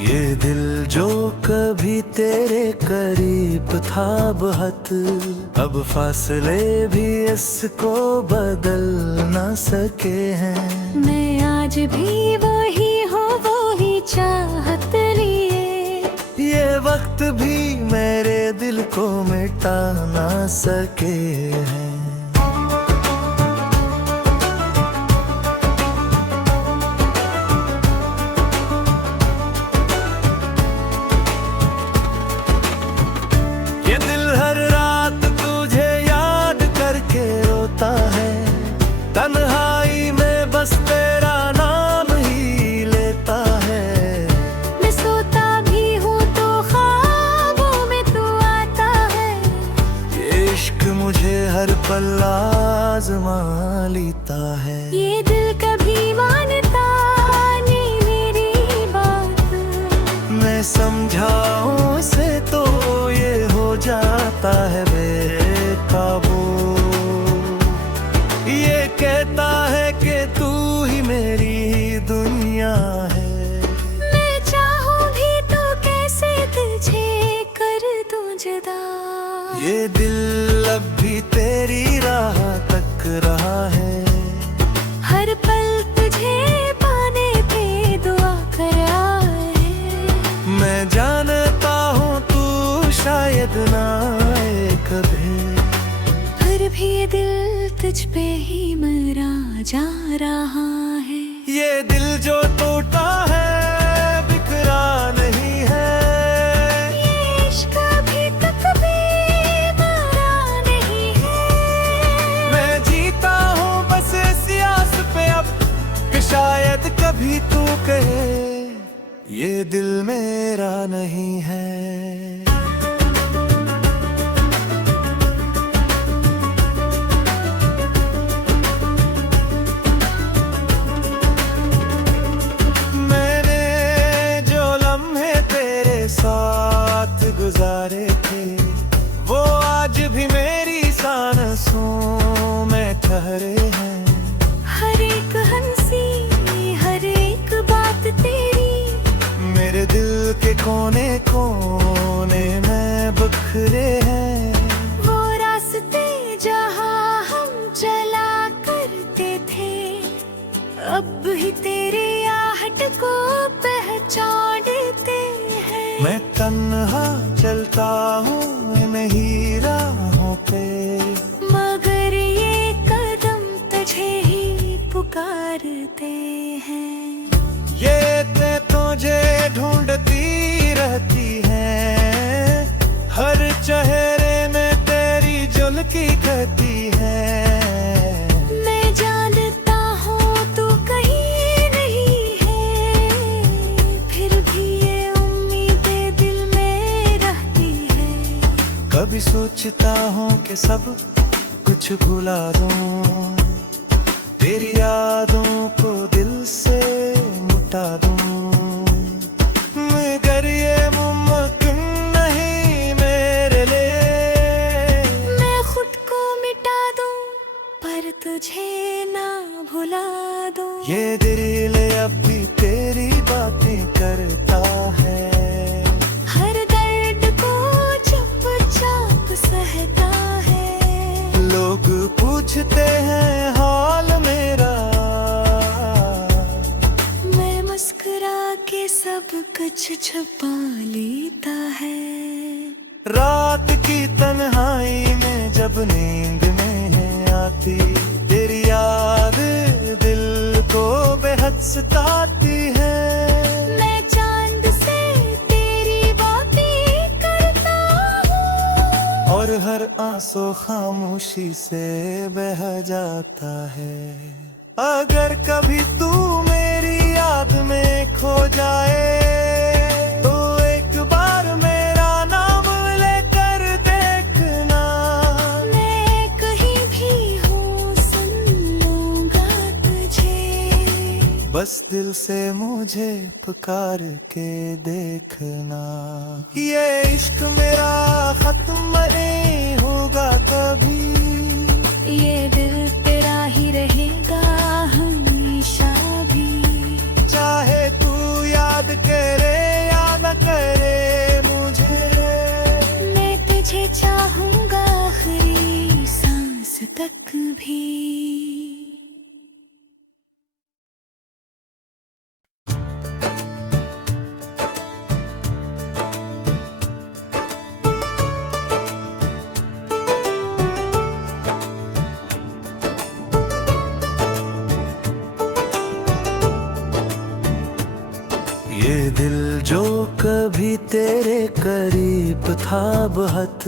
ये दिल जो कभी तेरे करीब था बहुत, अब फासले भी इसको बदल न सके हैं। मैं आज भी वही हूँ, वो ही चाहत लिए। ये वक्त भी मेरे दिल को मिटा न सके हैं। ये दिल हर रात तुझे याद करके रोता है, तन्हाई में बस तेरा नाम ही लेता है। मैं सोता भी हूँ तो ख्वाबों में तू आता है। ये इश्क मुझे हर पल आज़मा लेता है। ये दिल कभी मानता नहीं मेरी बात, मैं समझाऊं इसे तो ये हो जाता है बेकाबू। ये कहता है कि तू ही मेरी दुनिया है। मैं चाहूँ भी तो कैसे तुझे कर दूं जुदा। ये दिल अब भी तेरी राह तक रहा है। हर पल तुझे पाने पे दुआ कर आए। मैं जानता हूँ तू शायद ना आए कभी, फिर भी ये दिल तुझ पे ही मरा जा रहा है। ये दिल जो टूटा है बिखरा नहीं है। ये इश्क अभी तक भी मरा नहीं है। मैं जीता हूँ बस इस आस पे अब कि शायद कभी तू कहे ये दिल मेरा नहीं है। मैंने जो लम्हे तेरे साथ गुजारे थे, वो आज भी मेरी सांसों में ठहरे हैं। हर एक हंसी हर एक बात तेरी मेरे दिल के कोने कोने में बिखरे हैं। वो रास्ते जहाँ हम चला करते थे, अब ही तेरी आहट को पहचानते हैं। मैं तन्हा चलता हूँ इन्हीं राहों पे, मगर ये कदम तुझे ही पुकारते हैं। ये ते तुझे ढूंढती रहती है। हर चेहरे में तेरी झलकी कहती है। मैं जानता हूँ तू कहीं नहीं है, फिर भी ये उम्मीदें दिल में रहती है। कभी सोचता हूँ कि सब कुछ भुला दूँ, तेरी यादों को दिल से मिटा दूँ, मगर ये मुमकिन नहीं मेरे लिए। मैं खुद को मिटा दूँ पर तुझे ना भुला दूँ। ये दिल अब भी तेरी बातें करता है। हर दर्द को चुपचाप सहता है। लोग पूछते हैं हाल मेरा, मैं मुस्कुरा के सब कुछ छुपा लेता है। रात की तन्हाई में जब नींद नहीं आती, तेरी याद दिल को बेहद सताती है। मैं चांद से तेरी बातें करता हूँ, और हर आंसू खामोशी से बह जाता है। अगर कभी तू मेरी याद में खो जाए, तो एक बार मेरा नाम लेकर देखना। मैं कहीं भी हूँ सुन लूँगा तुझे। बस दिल से मुझे पुकार के देखना। ये इश्क मेरा खत्म नहीं होगा कभी, ये दिल तेरा ही रहेगा हमेशा भी। चाहे तू याद करे भी। ये दिल जो कभी तेरे करीब था बहुत,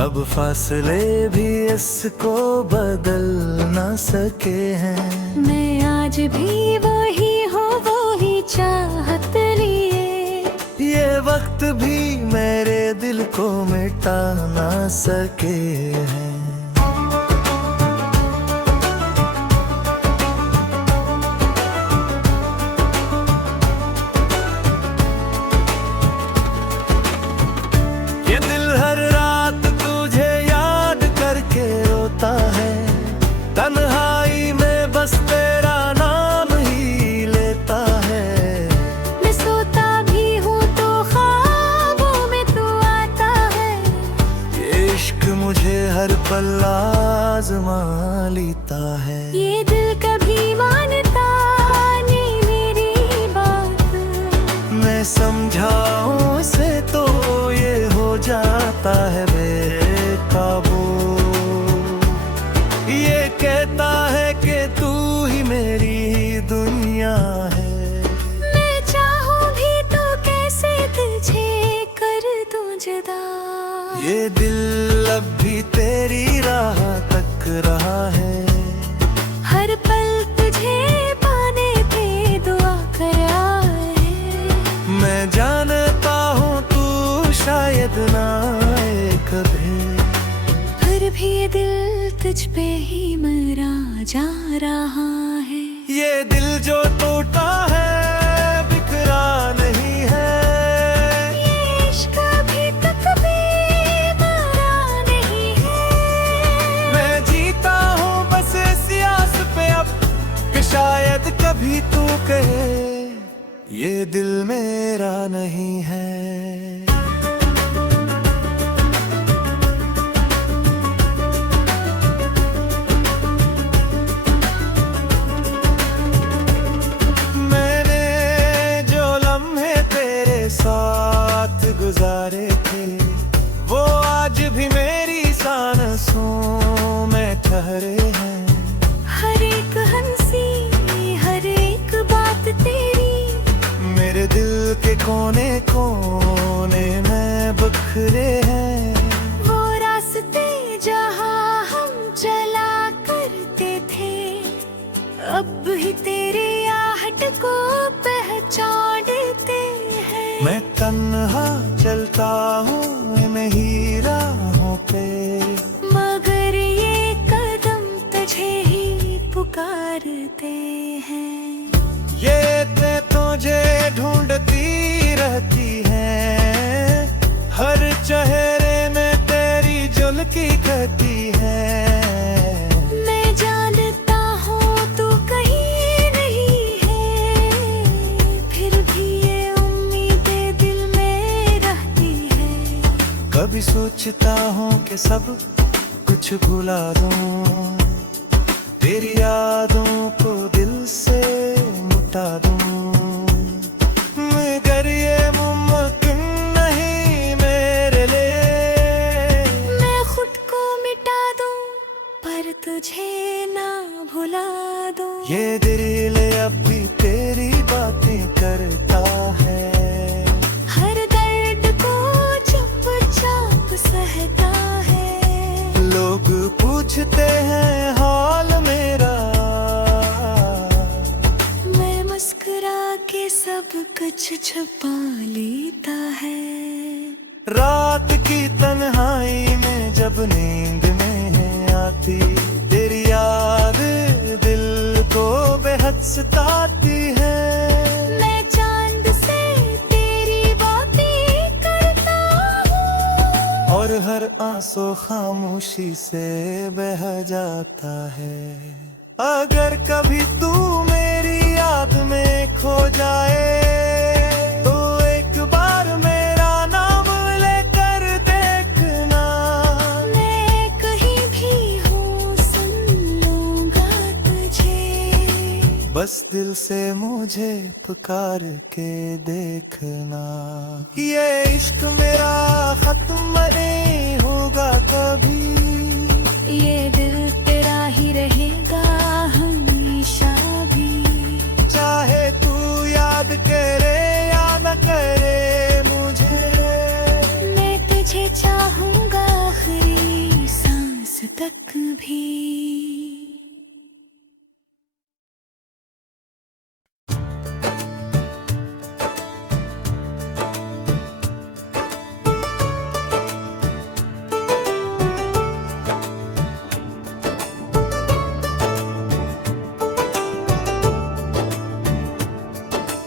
अब फासले भी इसको बदल न सके हैं। मैं आज भी वही हूँ, वो ही चाहत लिए। ये वक्त भी मेरे दिल को मिटा न सके हैं। ये दिल हर रात तुझे याद करके रोता है, तन्हाई में बस तेरा नाम ही लेता है। मैं सोता भी हूँ तो ख्वाबों में तू आता है। ये इश्क मुझे हर पल आज़मा लेता है। ये दिल कभी मानता नहीं मेरी बात। मैं समझाऊं से तो ये हो जाता है बेकाबू। ये कहता है कि तू ही मेरी दुनिया है। मैं चाहूँ भी तो कैसे तुझे कर दूं जुदा। ये दिल अब भी तेरी राह तक रहा है। हर पल तुझे पाने पे दुआ कर आए। मैं जानता हूँ तू शायद ना आए कभी, फिर भी ये दिल तुझ पे ही मरा जा रहा है। ये दिल जो टूटा है बिखरा नहीं है। ये इश्क अभी तक भी मरा नहीं है। मैं जीता हूँ बस इस आस पे अब कि शायद कभी तू कहे ये दिल मेरा नहीं है। मैंने जो लम्हे तेरे साथ गुजारे थे, वो आज भी मेरी सांसों में ठहरे हैं। हर एक हंसी हर एक बात तेरी मेरे दिल के कोने कोने में बिखरे हैं। वो रास्ते जहाँ हम चला करते थे, अब ही तेरी आहट को पहचानते हैं। मैं तन्हा चलता हूँ इन्हीं राहों पे, मगर ये कदम तुझे ही पुकारते हैं। ये ते तुझे ढूंढती रहती है। हर चेहरे में तेरी झलकी कहती है। मैं जानता हूँ तू कहीं नहीं है, फिर भी ये उम्मीदें दिल में रहती है। कभी सोचता हूँ कि सब कुछ भुला दूँ, तेरी यादों को दिल से मिटा दूँ, मगर ये मुमकिन नहीं मेरे लिए। मैं खुद को मिटा दूँ पर तुझे ना भुला दूँ। ये दिल अब भी तेरी बातें करता है। हर दर्द को चुपचाप सहता है। लोग पूछते हैं हाल मेरा, मैं मुस्कुरा के सब कुछ छुपा लेता है। रात की तन्हाई में जब नींद नहीं आती, तेरी याद दिल को बेहद सताती है। मैं चांद से तेरी बातें करता हूँ, और हर आंसू खामोशी से बह जाता है। अगर कभी तू मेरी याद में खो जाए, तो एक बार मेरा नाम लेकर देखना। मैं कहीं भी हूँ सुन लो बस दिल से मुझे पुकार के देखना। ये इश्क मेरा खत्म नहीं होगा कभी, ये दिल तेरा ही रहेगा हमेशा भी। चाहे तू याद करे या न करे मुझे, मैं तुझे चाहूंगा आखिरी सांस तक भी।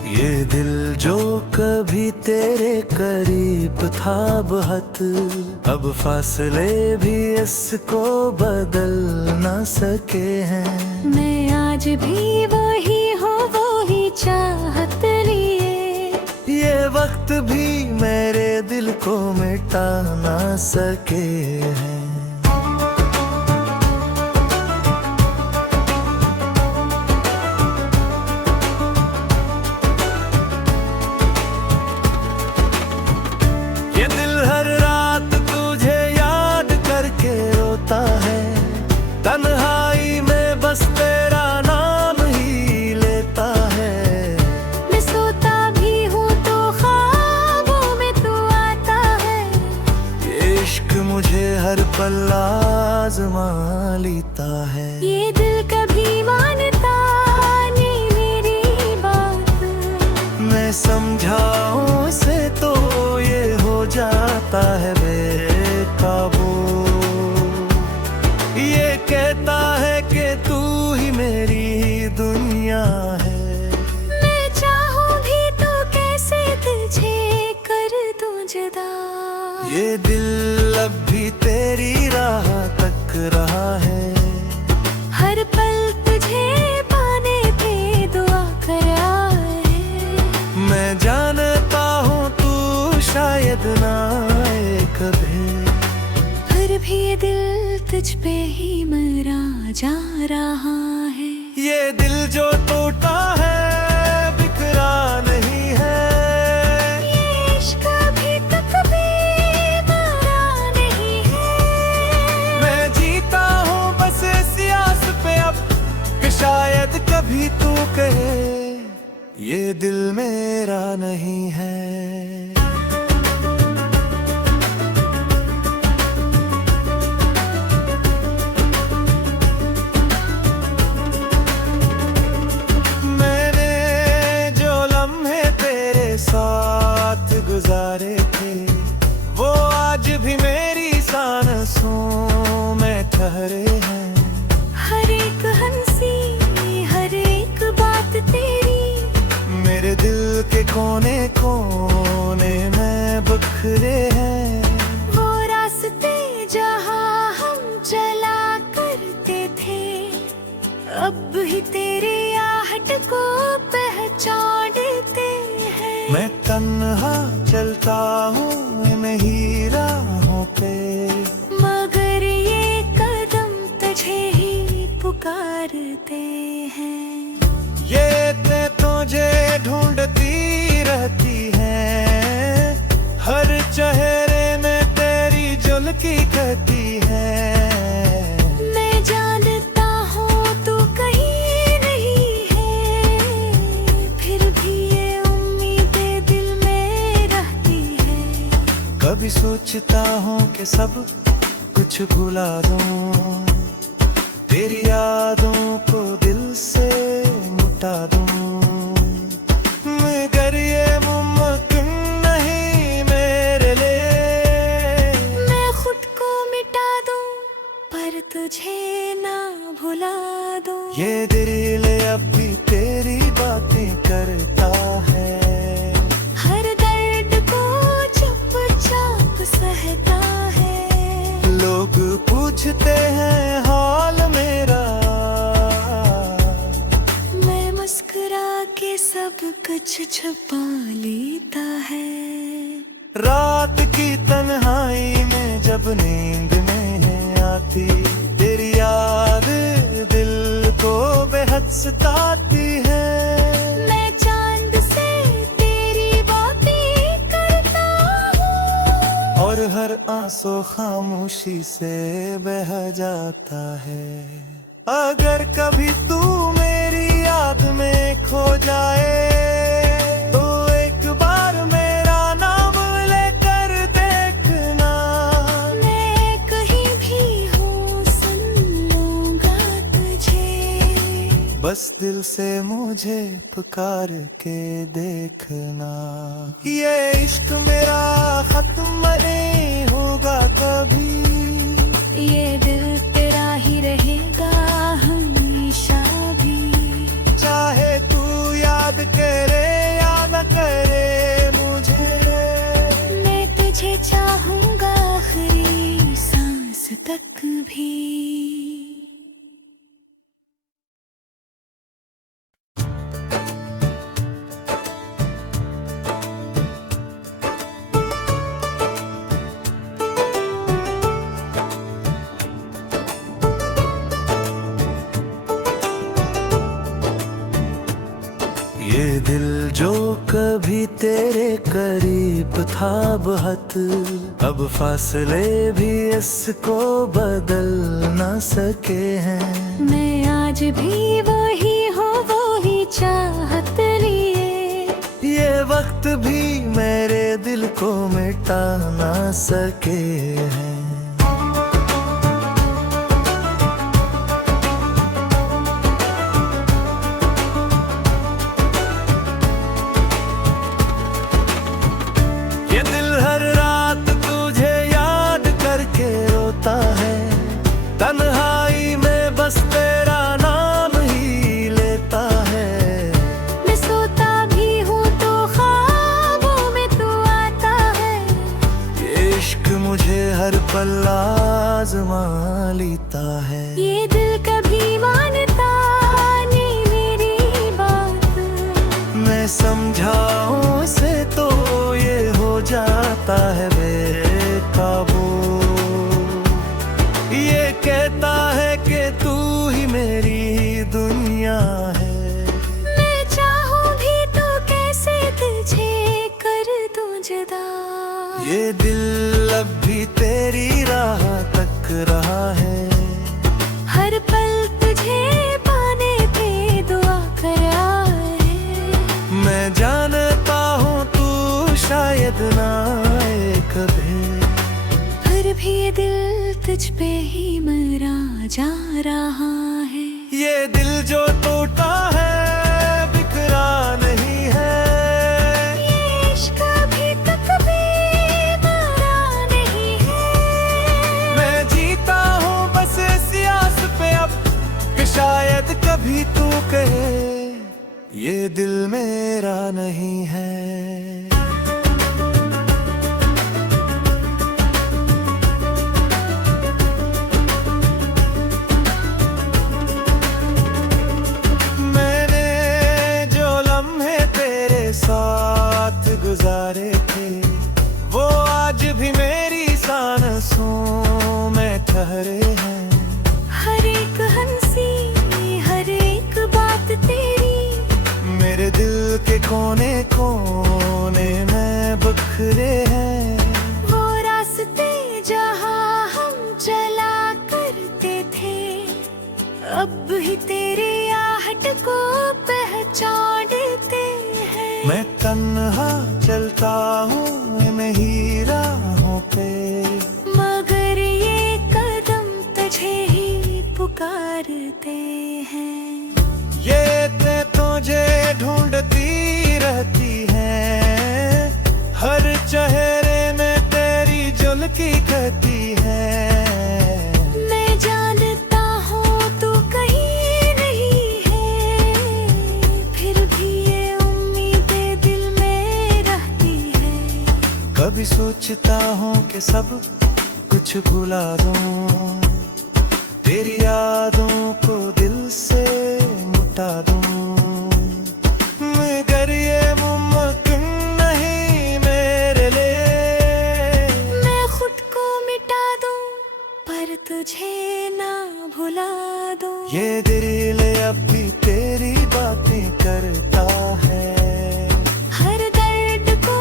ये दिल जो कभी तेरे करीब था बहुत, अब फासले भी इसको बदल न सके हैं। मैं आज भी वही हूँ, वही चाहत लिए। ये वक्त भी मेरे दिल को मिटा न सके हैं। ये दिल हर रात तुझे याद करके रोता है, तन्हाई में बस तेरा नाम ही लेता है। मैं सोता भी हूँ तो ख्वाबों में तू आता है। ये इश्क मुझे हर पल आज़मा लेता है। ये दिल कभी मानता नहीं मेरी बात, मैं समझाऊं से तो ये हो जाता है बेकाबू। ये कहता है कि तू ही मेरी दुनिया है। मैं चाहूँ भी तो कैसे तुझे कर दूं जुदा। ये दिल अब भी तेरी राह तक रहा है, हर पल तुझे पाने पे दुआ कर आए। मैं जानता हूँ तू शायद ना आए कभी, फिर भी ये दिल तुझ पे ही मरा जा रहा है। ये दिल जो टूटा है बिखरा नहीं है। ये इश्क अभी तक भी मरा नहीं है। मैं जीता हूँ बस इस आस पे अब कि शायद कभी तू कहे ये दिल मेरा नहीं है। मैंने जो लम्हे तेरे साथ गुजारे थे, वो आज भी मेरी सांसों में ठहरे हैं। हर एक हंसी हर एक बात तेरी मेरे दिल के कोने कोने में बिखरे हैं। वो रास्ते जहाँ हम चला करते थे, अब ही तेरी आहट को पहचानते हैं। मैं तन्हा चलता हूँ इन्हीं राहों पे, मगर ये कदम तुझे ही पुकारते हैं। ये ते तुझे ढूंढती रहती है, हर चेहरे में तेरी झलकी कहती है। मैं जानता हूँ तू कहीं नहीं है, फिर भी ये उम्मीदें दिल में रहती है। कभी सोचता हूँ कि सब कुछ भुला दूँ, तेरी यादों को दिल से मिटा दूँ, मगर ये मुमकिन नहीं मेरे लिए। मैं खुद को मिटा दूँ पर तुझे ना भुला दूँ। ये दिल अब भी तेरी बातें करता है, हर दर्द को चुपचाप सहता है। लोग पूछते हैं हाल मेरा, मैं मुस्कुरा के सब कुछ छुपा लेता है। रात की तन्हाई में जब नींद नहीं आती, तेरी याद दिल को बेहद सताती है। हर आंसू खामोशी से बह जाता है। अगर कभी तू मेरी याद में खो जाए तो एक बार मेरा नाम लेकर देखना। मैं कहीं भी हूँ सुन लूँगा तुझे, बस दिल से मुझे पुकार के देखना। ये इश्क मेरा खत्म नहीं होगा कभी, ये दिल तेरा ही रहेगा हमेशा भी। चाहे तू याद करे या न करे मुझे, मैं तुझे चाहूँगा आखिरी सांस तक भी। ये दिल जो कभी तेरे करीब था बहुत, अब फासले भी इसको बदल न सके हैं। मैं आज भी वही हूँ, वही चाहत लिए। ये वक्त भी मेरे दिल को मिटा न सके हैं। ये दिल हर रात तुझे याद करके रोता है, तन्हाई में बस तेरा नाम ही लेता है। मैं सोता भी हूँ तो ख्वाबों में तू आता है। ये इश्क मुझे हर पल आज़मा लेता है। ये दिल कभी मानता नहीं मेरी बात, मैं समझाऊं से तो ये हो जाता है बेकाबू। ये कहता है कि तू ही मेरी दुनिया है। मैं चाहूँ भी तो कैसे तुझे कर दूँ जुदा। ये दिल अब भी तेरी राह तक रहा है। हर पल तुझे पाने पे दुआ कर आए। मैं जानता हूँ तू शायद ना आए कभी, फिर भी ये दिल तुझ पे ही मरा जा रहा है। ये दिल जो टूटा है बिखरा नहीं है। ये इश्क अभी तक भी मरा नहीं है। मैं जीता हूँ बस इस आस पे अब कि शायद कभी तू कहे ये दिल मेरा नहीं है। साथ गुजारे थे वो आज भी मेरी सांसों में ठहरे हैं। हर एक हंसी हर एक बात तेरी मेरे दिल के कोने कोने में बिखरे हैं। वो रास्ते जहाँ हम चला करते थे, अब भी तेरी आहट को पहचानते हैं। मैं तन्हा चलता हूँ इन्हीं राहों पे, मगर ये कदम तुझे ही पुकारते हैं। ये ते तुझे ढूंढती रहती है, हर चेहरे में तेरी झलकी कहती है। मैं जानता हूँ तू कहीं नहीं है, फिर भी ये उम्मीदें दिल में रहती है। कभी सोचता हूँ कि सब कुछ भुला दूँ, तेरी यादों को दिल से मिटा दूँ, मगर ये मुमकिन नहीं मेरे लिए। मैं खुद को मिटा दूँ पर तुझे ना भुला दूँ। ये दिल अब भी तेरी बातें करता है, हर दर्द को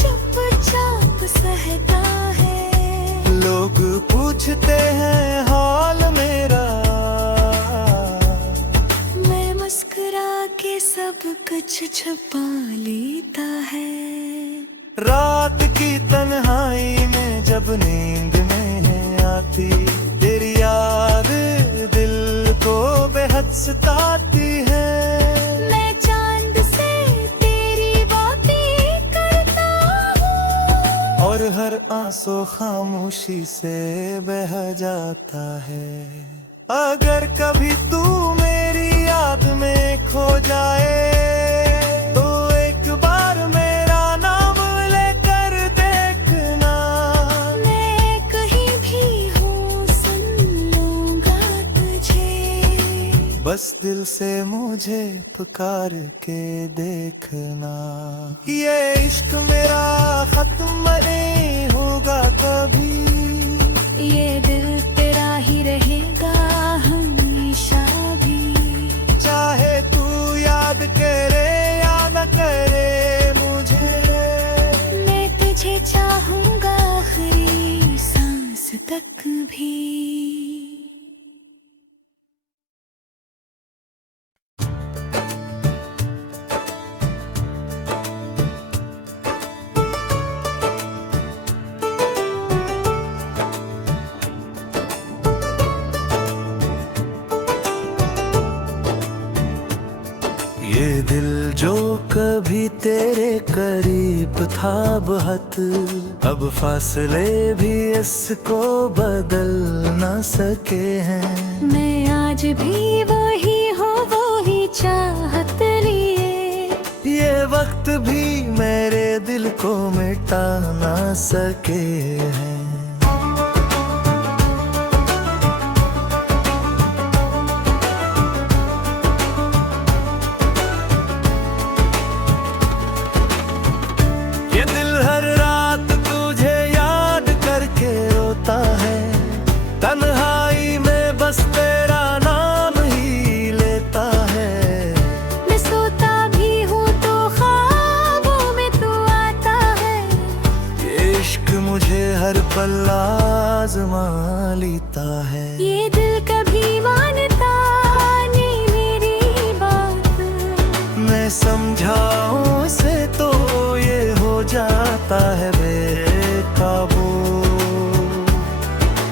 चुपचाप सहता है। सताती है। मैं चांद से तेरी बातें करता हूँ, और हर आंसू खामोशी से बह जाता है। अगर कभी तू मेरी याद में खो जाए तो एक बार मेरा नाम लेकर देखना। मैं कहीं भी हूँ सुन लूँगा तुझे, बस दिल से मुझे पुकार के देखना। ये इश्क मेरा खत्म नहीं होगा कभी, ये दिल तेरा ही रहेगा हमेशा भी। चाहे तू याद करे या न करे मुझे, मैं तुझे चाहूँगा आखिरी सांस तक भी। ये दिल जो कभी तेरे करीब था बहुत, अब फासले भी इसको बदल न सके हैं। मैं आज भी वही हूँ, वही चाहत लिए। ये वक्त भी मेरे दिल को मिटा न सके हैं। ये दिल हर रात तुझे याद करके रोता है, तन्हाई में बस तेरा नाम ही लेता है। मैं सोता भी हूँ तो ख्वाबों में तू आता है। ये इश्क मुझे हर पल आज़मा लेता है। ये दिल कभी मानता नहीं मेरी बात, मैं समझाऊं से तो ये हो जाता है बेकाबू।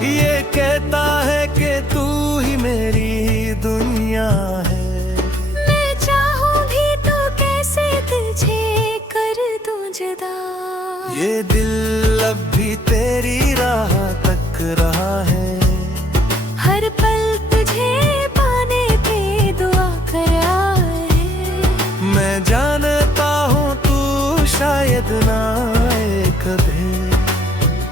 ये कहता है कि तू ही मेरी दुनिया है। मैं चाहूँ भी तो कैसे तुझे कर दूँ जुदा। ये दिल अब भी तेरी राह तक रहा है। हर पल तुझे पाने पे दुआ कर आए। मैं जानता हूँ तू शायद ना आए कभी,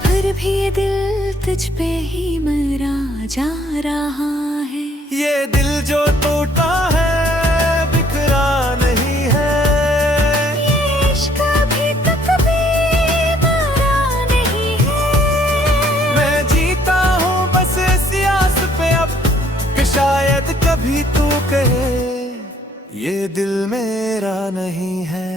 फिर भी ये दिल तुझ पे ही मरा जा रहा है। ये दिल जो टूटा है बिखरा नहीं है। ये इश्क अभी तक भी मरा नहीं है। मैं जीता हूँ बस इस आस पे अब कि शायद कभी तू कहे ये दिल मेरा नहीं है।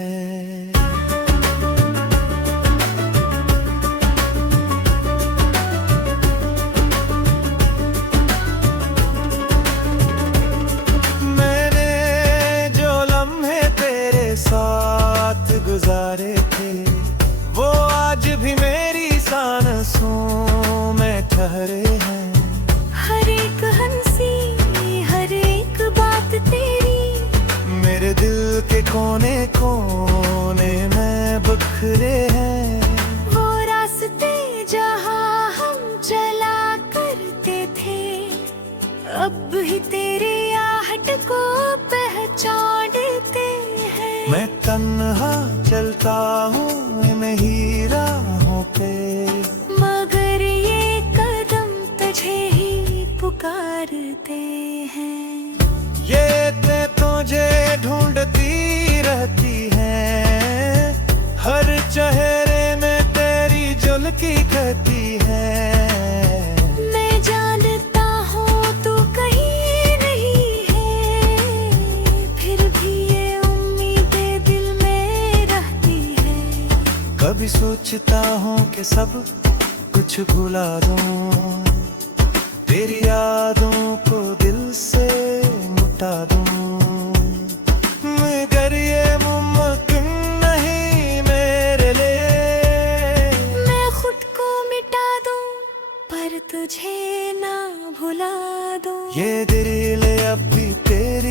मैंने जो लम्हे तेरे साथ गुजारे थे, वो आज भी मेरी सांसों में ठहरे हैं। हर एक हंसी हर एक बात तेरी मेरे दिल के कोने कोने में बिखरे हैं। वो रास्ते जहाँ हम चला करते थे, अब ही तेरी आहट को पहचानते हैं। मैं तन्हा चलता हूँ इन्हीं राहों पे, मगर ये कदम तुझे ही पुकारते हैं। ये ते तुझे ढूंढती रहती है, हर चेहरे में तेरी झलकी कहती है। मैं जानता हूँ तू कहीं नहीं है, फिर भी ये उम्मीदें दिल में रहती है। कभी सोचता हूँ कि सब कुछ भुला दूं, तेरी यादों को दिल से मिटा दूं, मगर ये मुमकिन नहीं मेरे लिए। मैं खुद को मिटा दूं पर तुझे ना भुला दूं। ये दिल अब भी तेरी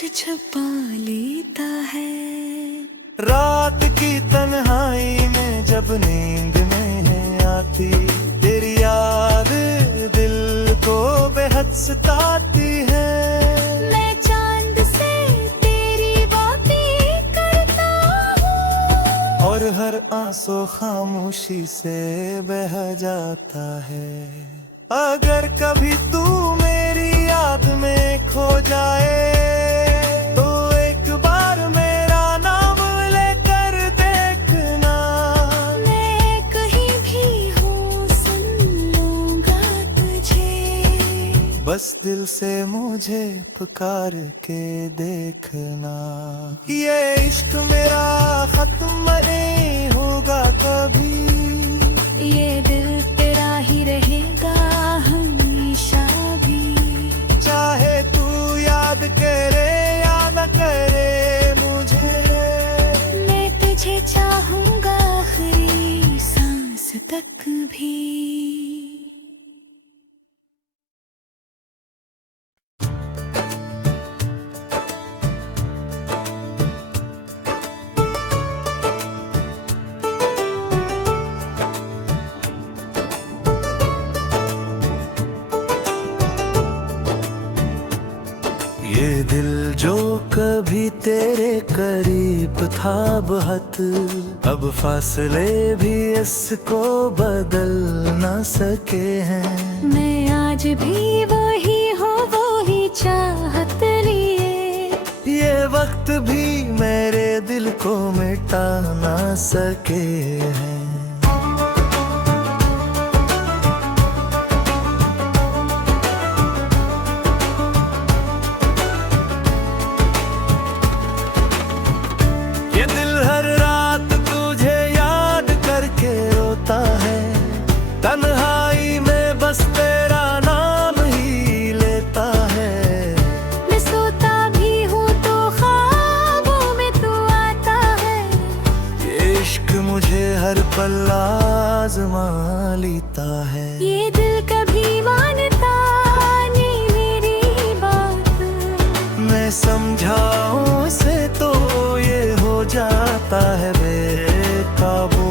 छुपा लेता है। रात की तन्हाई में जब नींद नहीं आती, तेरी याद दिल को बेहद सताती है। मैं चांद से तेरी बातें करता हूँ, और हर आंसू खामोशी से बह जाता है। अगर कभी तू मेरी याद में खो जाए, तो एक बार मेरा नाम लेकर देखना। मैं कहीं भी हूँ सुन लूँगा तुझे। बस दिल से मुझे पुकार के देखना। ये इश्क मेरा खत्म नहीं होगा कभी, ये दिल तेरा ही रहेगा हमेशा भी। चाहे तू याद करे या न करे मुझे, मैं तुझे चाहूँगा आखिरी सांस तक भी। ये दिल जो कभी तेरे करीब था बहुत, अब फासले भी इसको बदल न सके हैं। मैं आज भी वही हूँ, वही चाहत लिए। ये वक्त भी मेरे दिल को मिटा न सके हैं। ये दिल हर रात तुझे याद करके रोता है, तन्हाई में बस तेरा नाम ही लेता है। मैं सोता भी हूँ तो ख्वाबों में तू आता है। ये इश्क मुझे हर पल आज़मा लेता है। ये दिल कभी मानता नहीं मेरी बात। मैं समझाऊं से तो ये हो जाता है बेकाबू।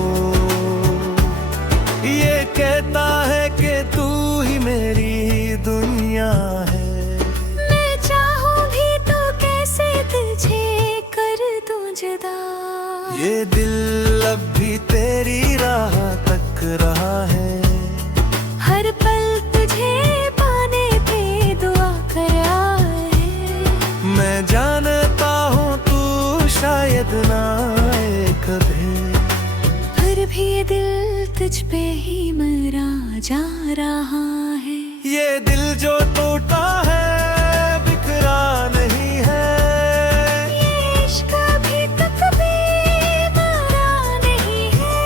ये कहता है कि तू ही मेरी दुनिया है। मैं चाहूँ भी तो कैसे तुझे कर दूँ जुदा। ये दिल अब भी तेरी राह तक रहा है। हर पल तुझे पाने पे दुआ कर आए। मैं जानता हूँ तू शायद ना आए कभी, फिर भी ये दिल तुझ पे ही मरा जा रहा है। ये दिल जो टूटा है बिखरा नहीं है। ये इश्क अभी तक भी मरा नहीं है।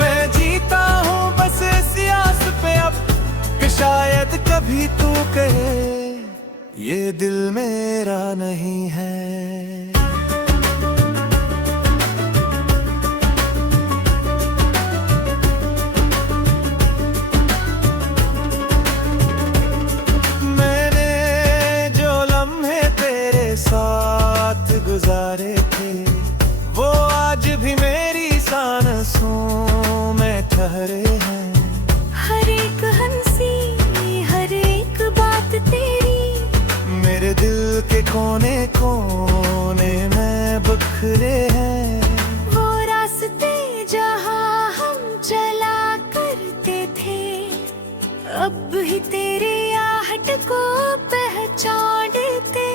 मैं जीता हूँ बस इस आस पे अब कि शायद कभी तू कहे ये दिल मेरा नहीं है। साथ गुजारे थे वो आज भी मेरी सांसों में ठहरे हैं। हर एक हंसी हर एक बात तेरी मेरे दिल के कोने कोने में बिखरे हैं। वो रास्ते जहाँ हम चला करते थे, अब भी तेरी आहट को पहचानते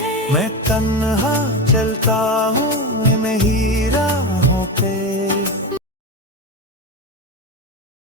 हैं। मैं तन्हा चलता हूँ इन ही राहों पे,